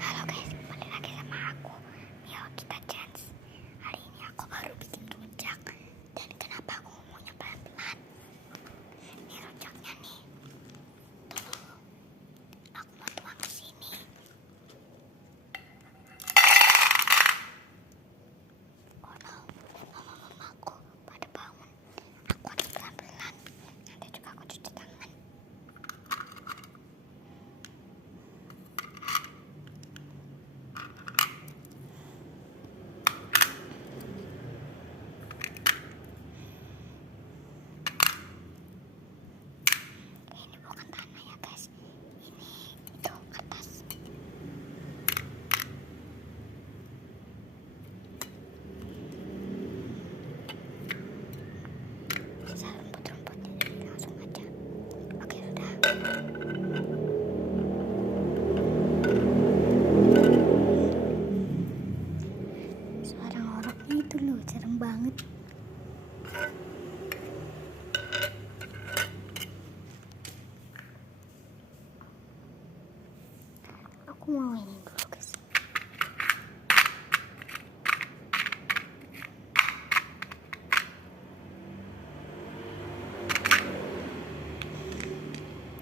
Halo guys, kembali lagi sama aku Mio Kita Chance. Hari ini aku baru bikin rujak. Dan kenapa aku ngomongnya pelan-pelan? Ini rujaknya nih. Tuh, aku mau tuang ke sini. Oh no, mama-mamaku pada bangun. Aku harus pelan-pelan. Nanti juga aku cuci tangan. Ini bukan tanah ya guys. Ini itu kertas. Bisa rumput-rumputnya jadi langsung aja. Oke sudah. Suara ngoroknya itu loh, serem banget. Aku mau ini dulu guys.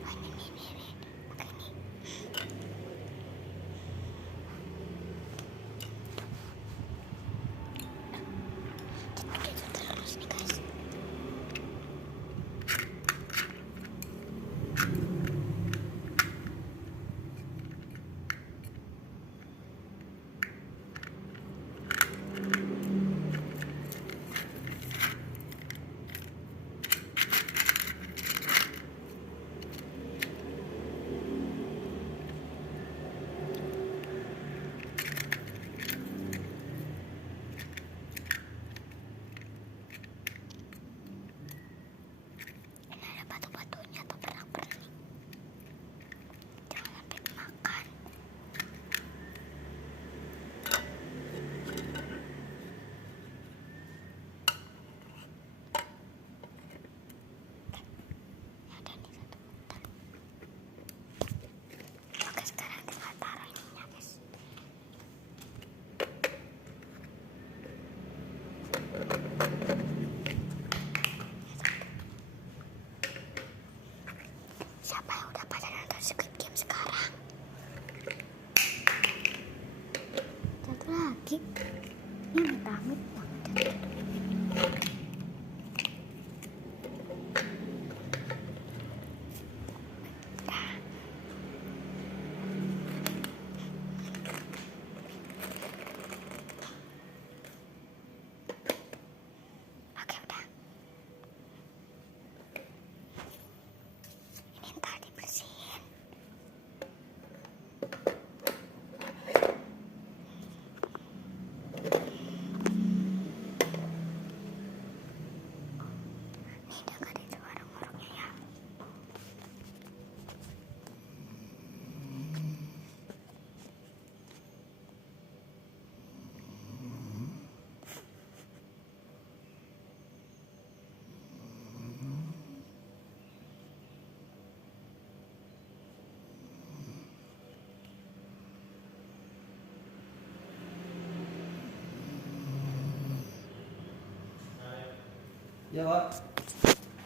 Oh, ini. Pakai ini. Begitu terus nih guys. Ini ada batu-batunya atau pernak-pernik. Jangan sampai dimakan. Ada nih satu. Oke, sekarang kita taruh ininya guys. Siapa yang udah pada nonton Squid Game sekarang? Satu lagi. Ini amit-amit banget. Oke udah. Ini ntar dibersihin. Nih dengerin suara ngoroknya ya. Ya Pak.